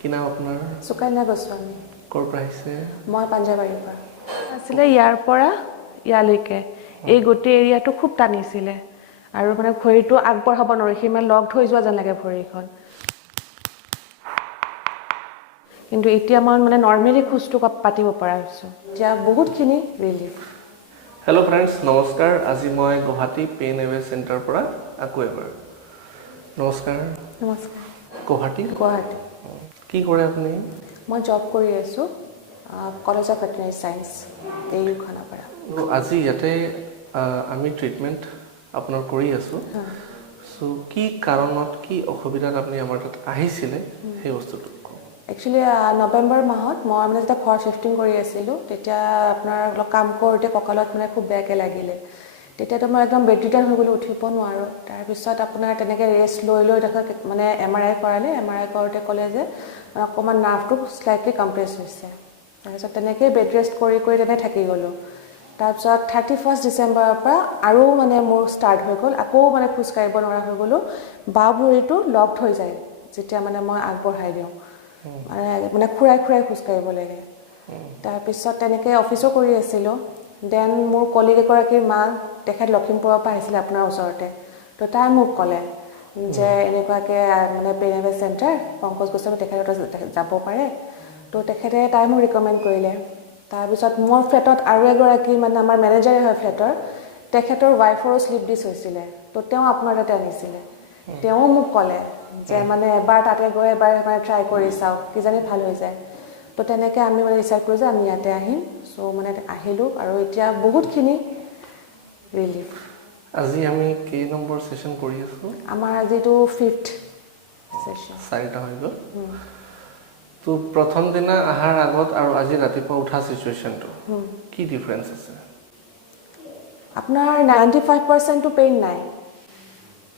কি নাম আপোনাৰ? সুকন্যা গোস্বামী। ক'ৰ পৰা আহিছে? মই পাঞ্জাবাৰীৰ পৰা। আছিলে ইয়াৰ পৰা ইয়ালৈকে এই গোটেই এৰিয়াটো খুব টানিছিলে আৰু মানে ভৰিটো আগবঢ়াব নোৱাৰি, সিমান লগ থৈ যোৱা যেন লাগে ভৰিখন। কিন্তু এতিয়া মই মানে নৰ্মেলি খোজটো পাতিব পৰা হৈছোঁ। এতিয়া বহুতখিনি ৰিলিফ। হেল্ল' ফ্ৰেণ্ডছ, নমস্কাৰ। আজি মই গুৱাহাটী পেইন এৱে চেণ্টাৰৰ পৰা আকৌ এবাৰ। নমস্কাৰ। নমস্কাৰ। গুৱাহাটী? গুৱাহাটী। কি কৰে আপুনি? মই জব কৰি আছোঁ college of veterinary science, AU Khanapara. আজি ইয়াতে আমি ট্ৰিটমেণ্ট আপোনাৰ কৰি আছোঁ। চ' কি কাৰণত, কি অসুবিধাত আপুনি আমাৰ তাত আহিছিলে সেই বস্তুটো? একচুৱেলি নৱেম্বৰ মাহত মই মানে যেতিয়া ঘৰ শ্বিফটিং কৰি আছিলোঁ, তেতিয়া আপোনাৰ অলপ কাম কৰোঁতে কঁকালত মানে খুব বেয়াকৈ লাগিলে। তেতিয়াতো মই একদম বেডৰিডান হৈ গ'লোঁ, উঠিব নোৱাৰোঁ। তাৰপিছত আপোনাৰ তেনেকৈ ৰেষ্ট লৈ তাৰপিছত মানে MRI কৰালে। MRI কৰোঁতে ক'লে যে অকণমান নাৰ্ভটো শ্লাইটলি কম্প্ৰেছ হৈছে। তাৰপিছত তেনেকৈ বেড ৰেষ্ট কৰি তেনেকৈ থাকি গ'লোঁ। তাৰপিছত 31 ডিচেম্বৰৰ পৰা আৰু মানে মোৰ ষ্টাৰ্ট হৈ গ'ল। আকৌ মানে খোজ কাঢ়িব নোৱাৰা হৈ গ'লোঁ। বাওঁ ভৰিটো লক হৈ যায় যেতিয়া মানে মই আগবঢ়াই দিওঁ, মানে খুৰাই খোজ কাঢ়িব লাগে। তাৰপিছত তেনেকৈ অফিচো কৰি আছিলোঁ। দেন মোৰ কলিগ এগৰাকীৰ মা, তেখেত লখিমপুৰৰ পৰা আহিছিলে আপোনাৰ ওচৰতে। তো তাই মোক ক'লে যে এনেকুৱাকৈ মানে pain away centre, Pankaj Goswami তেখেতৰ যাব পাৰে। তো তাই মোক ৰিকমেণ্ড কৰিলে। তাৰপিছত মোৰ ফ্লেটত আৰু এগৰাকী মানে আমাৰ মেনেজাৰে হয় ফ্লেটৰ, তেখেতৰ ৱাইফৰো শ্লিপ ডিছ হৈছিলে। তো তেওঁ আপোনাৰ তাতে আনিছিলে। তেওঁ মোক ক'লে যে মানে এবাৰ তাতে গৈ এবাৰ মানে ট্ৰাই কৰি চাওক, কিজানি ভাল হৈ যায়। তো তেনেকৈ আমি মানে ডিচাইড কৰোঁ যে আমি ইয়াতে আহিম। চ' মানে আহিলোঁ আৰু এতিয়া বহুতখিনি ৰিলিফ। আজি আমি কেই নম্বৰ ছেশ্যন কৰি আছোঁ? আমাৰ আজিটো 5th ছেশ্যন। 4টা হৈ গ'ল। তো প্ৰথম দিনা অহাৰ আগত আৰু আজি ৰাতিপুৱা উঠা চিচুৱেশ্যনটো কি ডিফাৰেঞ্চ আছে? আপোনাৰ 95%টো পেইন নাই।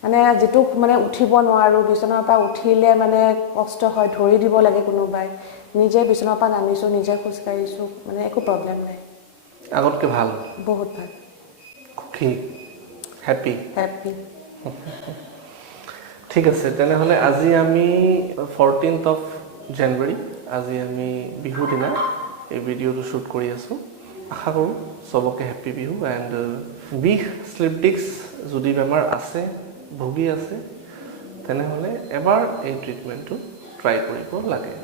মানে যিটো মানে উঠিব নোৱাৰোঁ, বিচনাৰ পৰা উঠিলে মানে কষ্ট হয়, ধৰি দিব লাগে কোনোবাই। নিজে বিচনাৰ পৰা নামিছোঁ, নিজে খোজকাঢ়িছোঁ, মানে একো প্ৰব্লেম নাই। আগতকৈ ভাল? বহুত ভাল। সুখী? হেপী? হেপী। ঠিক আছে, তেনেহ'লে আজি আমি 14th of January, আজি আমি বিহু দিনা এই ভিডিঅ'টো শ্বুট কৰি আছোঁ। আশা কৰোঁ চবকে হেপী বিহু। এণ্ড বিষ, শ্লিপ ডিস্ক যদি বেমাৰ আছে, ভুগি আছে, তেনেহ'লে এবাৰ এই ট্ৰিটমেণ্টটো ট্ৰাই কৰিব লাগে।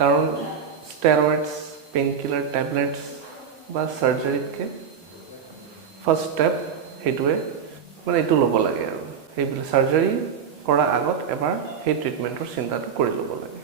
কাৰণ ষ্টেৰইডছ, পেইন কিলাৰ টেবলেটছ বা চাৰ্জাৰীতকৈ ফাৰ্ষ্ট ষ্টেপ সেইটোৱে, মানে এইটো ল'ব লাগে আৰু সেইবিলাক চাৰ্জাৰী কৰাৰ আগত এবাৰ সেই ট্ৰিটমেণ্টৰ চিন্তাটো কৰি ল'ব লাগে।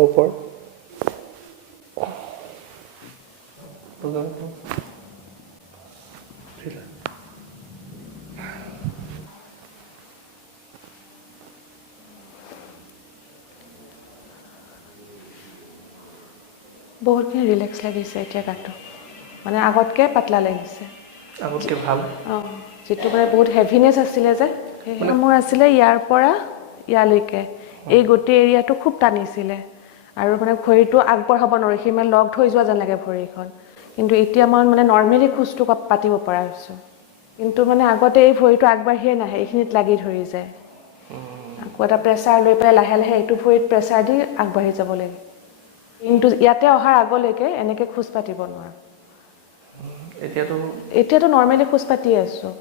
ওপৰ বহুতখিনি ৰিলেক্স লাগিছে এতিয়া গাটো, মানে আগতকৈ পাতলা লাগিছে। আগতকৈ ভাল? যিটো মানে বহুত হেভিনেছ আছিলে যে, সেই মোৰ আছিলে ইয়াৰ পৰা ইয়ালৈকে এই গোটেই এৰিয়াটো খুব টানিছিলে আৰু মানে ভৰিটো আগবঢ়াব নোৱাৰি, সিমান লগ থৈ যোৱা যেন লাগে ভৰিখন। কিন্তু এতিয়া মই মানে নৰ্মেলি খোজটো পাতিব পৰা হৈছোঁ। কিন্তু মানে আগতে এই ভৰিটো আগবাঢ়িয়ে নাহে, এইখিনিত লাগি ধৰি যায়। আকৌ এটা প্ৰেছাৰ লৈ পেলাই লাহে লাহে এইটো ভৰিত প্ৰেছাৰ দি আগবাঢ়ি যাব লাগে। কিন্তু ইয়াতে অহাৰ আগলৈকে এনেকৈ খোজ পাতিব নোৱাৰোঁ। এতিয়াতো নৰ্মেলি খোজ পাতি আছোঁ।